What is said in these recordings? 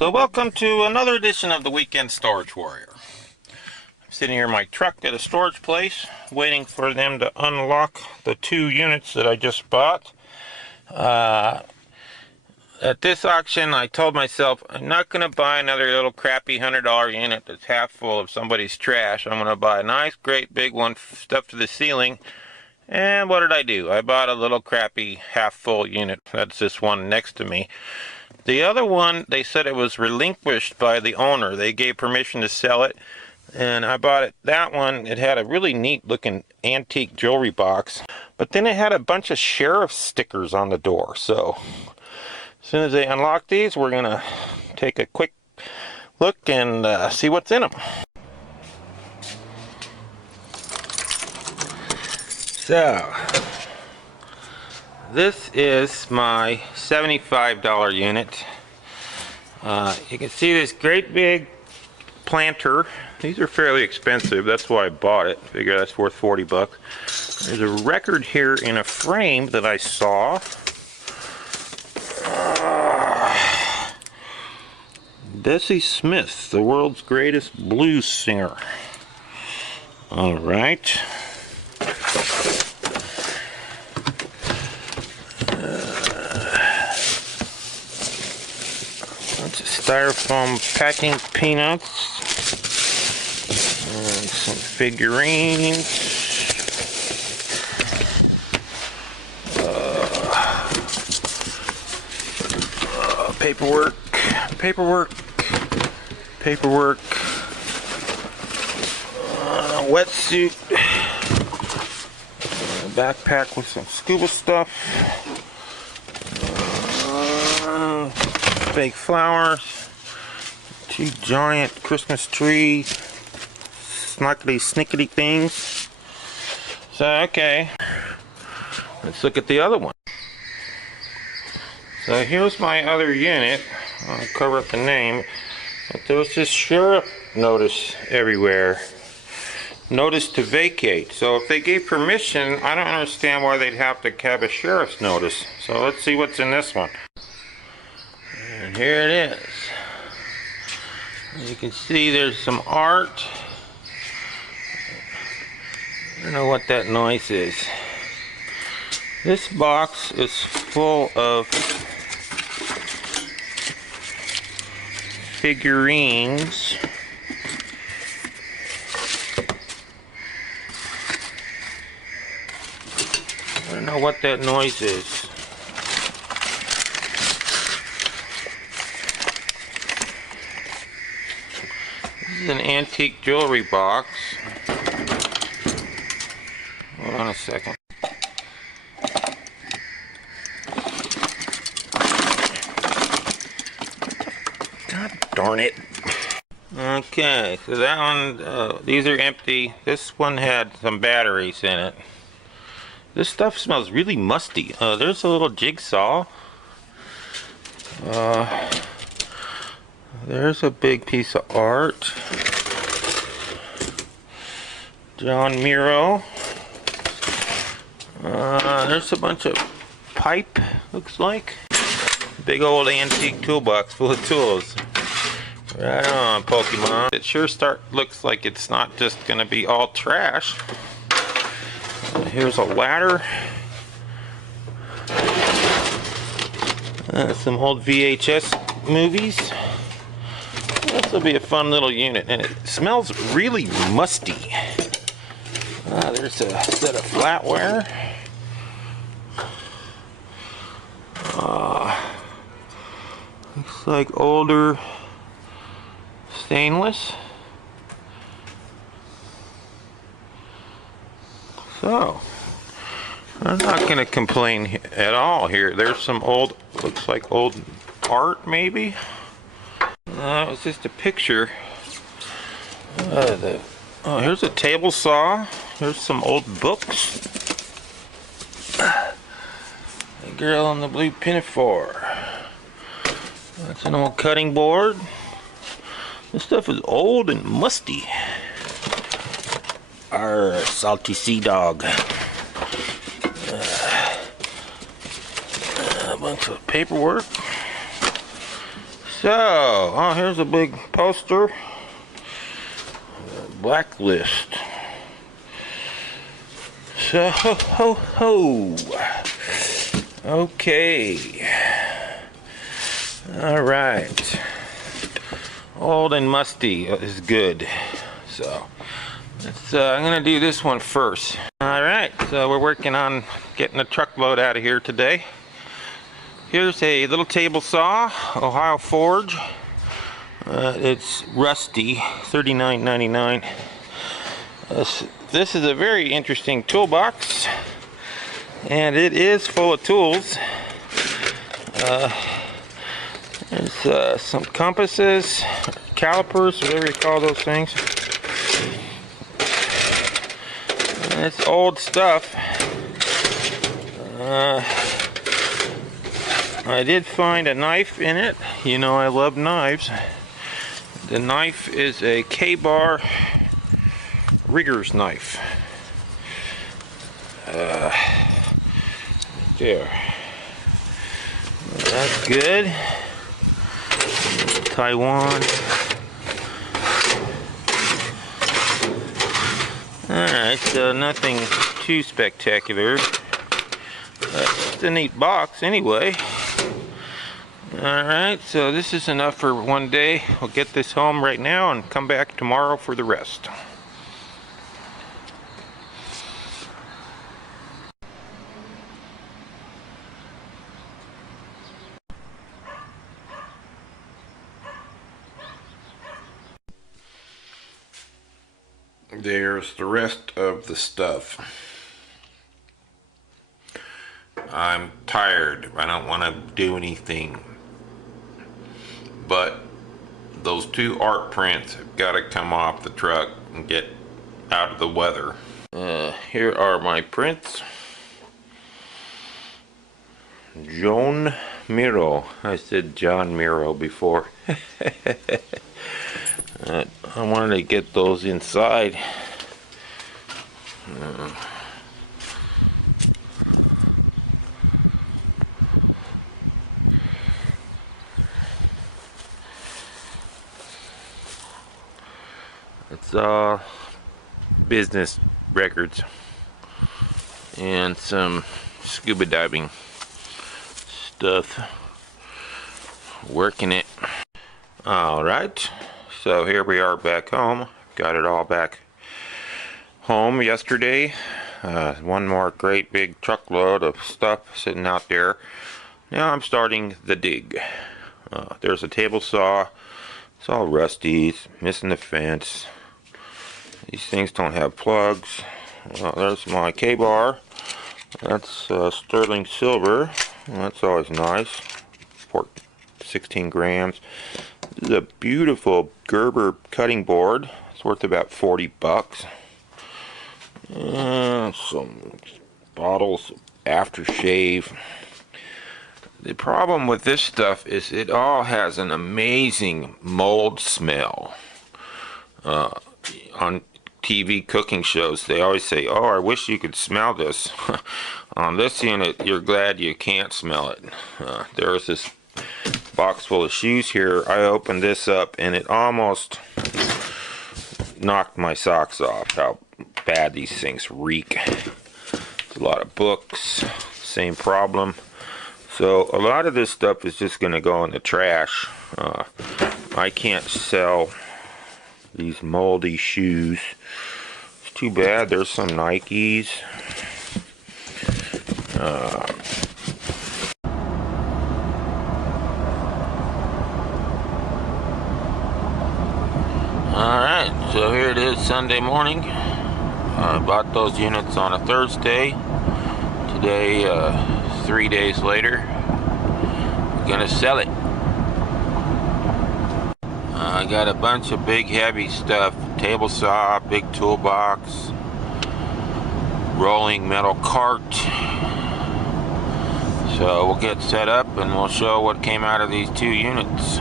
So welcome to another edition of the Weekend Storage Warrior. I'm sitting here in my truck at a storage place waiting for them to unlock the 2 units that I just bought. At this auction I told myself I'm not going to buy another little crappy $100 unit that's half full of somebody's trash. I'm going to buy a nice great big one stuffed to the ceiling. And what did I do? I bought a little crappy half full unit. That's this one next to me. The other one, they said it was relinquished by the owner. They gave permission to sell it, and I bought it. That one, it had a really neat looking antique jewelry box, but then it had a bunch of sheriff stickers on the door. So as soon as they unlock these, we're gonna take a quick look and see what's in them. So this is my $75 unit. You can see this great big planter. These are fairly expensive, that's why I bought it. Figure that's worth 40 bucks. There's a record here in a frame that I saw. Bessie Smith, the world's greatest blues singer. Alright. Styrofoam packing peanuts and some figurines, paperwork, wetsuit, a backpack with some scuba stuff, fake flowers, 2 giant Christmas tree snickety things. So okay, let's look at the other one. So here's my other unit. I'll cover up the name, but there was this sheriff notice everywhere. Notice to vacate. So if they gave permission, I don't understand why they'd have to have a sheriff's notice. So let's see what's in this one. And here it is. You can see there's some art. I don't know what that noise is. This box is full of figurines. I don't know what that noise is. This is an antique jewelry box. Hold on a second. God darn it. Okay, so that one, these are empty. This one had some batteries in it. This stuff smells really musty. There's a little jigsaw. There's a big piece of art. John Miro. There's a bunch of pipe, looks like. Big old antique toolbox full of tools. Right on, Pokemon. It sure looks like it's not just gonna be all trash. Here's a ladder. Some old VHS movies. This will be a fun little unit, and it smells really musty. There's a set of flatware. Looks like older stainless. So, I'm not going to complain at all here. There's some old, looks like old art maybe. It was just a picture. Oh, here's a table saw. Here's some old books. The Girl on the Blue Pinafore. That's an old cutting board. This stuff is old and musty. Our salty sea dog. A bunch of paperwork. So, oh, here's a big poster. Blacklist. So, ho, ho. Okay. All right. Old and musty is good. So, I'm gonna do this one first. All right. So we're working on getting a truckload out of here today. Here's a little table saw, Ohio Forge. It's rusty, $39.99. This is a very interesting toolbox, and it is full of tools. There's some compasses, calipers, whatever you call those things. And it's old stuff. I did find a knife in it. You know I love knives. The knife is a K-bar rigger's knife. There. That's good. Taiwan. Alright, so nothing too spectacular. It's a neat box anyway. Alright, so this is enough for one day. I'll get this home right now and come back tomorrow for the rest. There's the rest of the stuff. I'm tired. I don't want to do anything. But those two art prints have got to come off the truck and get out of the weather. Here are my prints. John Miro. I said John Miro before. I wanted to get those inside. It's all business records and some scuba diving stuff. Working it. Alright, so here we are back home. Got it all back home yesterday. One more great big truckload of stuff sitting out there. Now I'm starting the dig. There's a table saw. It's all rusty. It's missing the fence. These things don't have plugs. There's my K-bar. That's sterling silver. That's always nice. 16 grams. This is a beautiful Gerber cutting board. It's worth about 40 bucks. Some bottles of aftershave. The problem with this stuff is it all has an amazing mold smell. On TV cooking shows, they always say, "Oh, I wish you could smell this." On this unit, you're glad you can't smell it. There's this box full of shoes here. I opened this up and it almost knocked my socks off how bad these things reek. There's a lot of books, same problem. So a lot of this stuff is just going to go in the trash. I can't sell these moldy shoes. It's too bad. There's some Nikes. Alright, so here it is Sunday morning. I bought those units on a Thursday. Today, 3 days later, we're gonna sell it. I got a bunch of big heavy stuff. Table saw, big toolbox, rolling metal cart. So we'll get set up and we'll show what came out of these two units.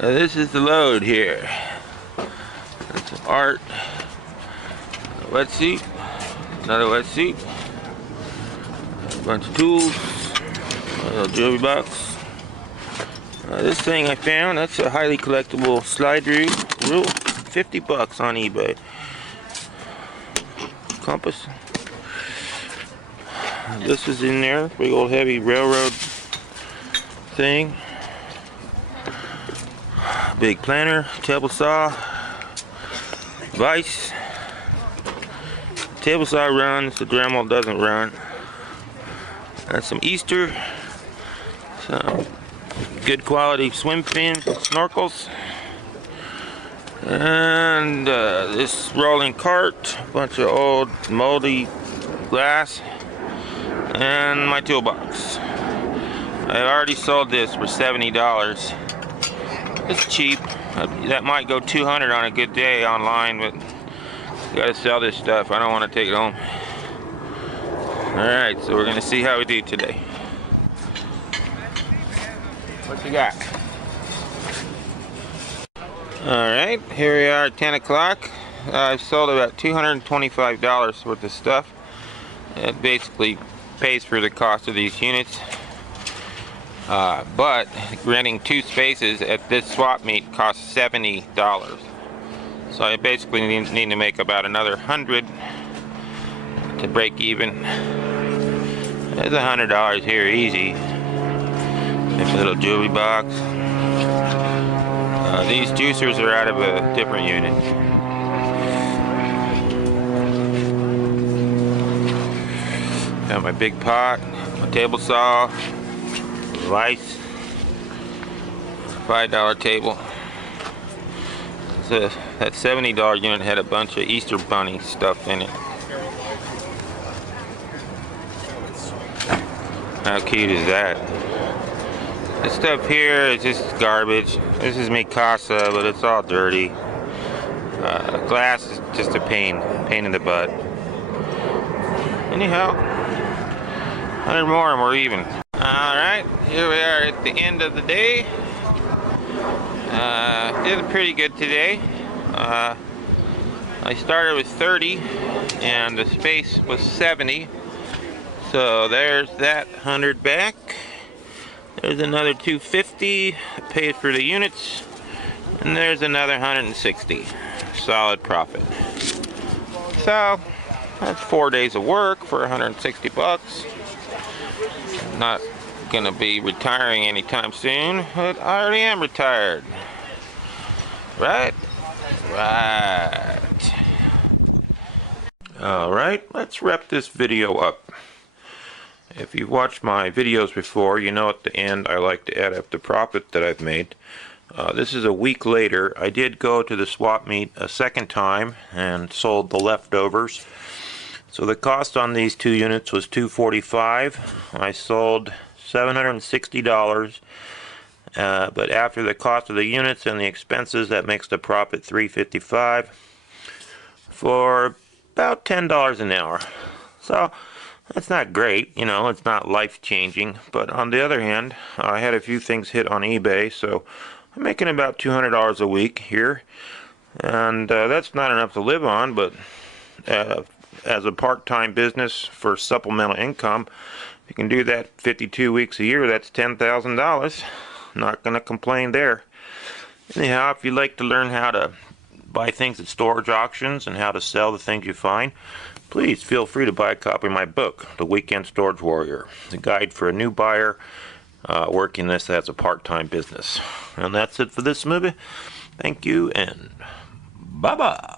This is the load here. That's some art. A wetsuit. Another wetsuit. A bunch of tools. A little jewelry box. This thing I found, that's a highly collectible slide rule. 50 bucks on eBay. Compass. This is in there. Big old heavy railroad thing. Big planter, table saw, vise. Table saw runs, the Dremel doesn't run. That's some Easter. Some good quality swim fins, snorkels, and this rolling cart, a bunch of old moldy glass, and my toolbox. I already sold this for $70. It's cheap. That might go $200 on a good day online, but you gotta sell this stuff. I don't want to take it home. Alright, so we're gonna see how we do today. What you got? Alright, here we are at 10 o'clock. I've sold about $225 worth of stuff. It basically pays for the cost of these units. But renting 2 spaces at this swap meet costs $70. So I basically need to make about another $100 to break even. There's $100 here easy. There's a little jewelry box. These juicers are out of a different unit. Got my big pot, my table saw, vise, $5 table. That $70 unit had a bunch of Easter bunny stuff in it. How cute is that? This stuff here is just garbage. This is Mikasa, but it's all dirty. Glass is just a pain in the butt. Anyhow, 100 more and we're even. Alright, here we are at the end of the day. Did pretty good today. I started with 30 and the space was 70. So there's that 100 back. There's another 250, pays for the units, and there's another 160. Solid profit. So that's 4 days of work for 160 bucks. Not gonna be retiring anytime soon, but I already am retired. Right? Right. Alright, let's wrap this video up. If you've watched my videos before, you know at the end I like to add up the profit that I've made. This is a week later. I did go to the swap meet a second time and sold the leftovers. So the cost on these 2 units was $245. I sold $760. But after the cost of the units and the expenses, that makes the profit $355 for about $10 an hour. So that's not great, you know, it's not life-changing, but on the other hand, I had a few things hit on eBay, so I'm making about $200 a week here, and that's not enough to live on, but as a part-time business for supplemental income, you can do that 52 weeks a year, that's $10,000. Not going to complain there. Anyhow, if you'd like to learn how to buy things at storage auctions and how to sell the things you find, please feel free to buy a copy of my book, The Weekend Storage Warrior, the guide for a new buyer working this as a part-time business. And that's it for this movie. Thank you, and bye-bye.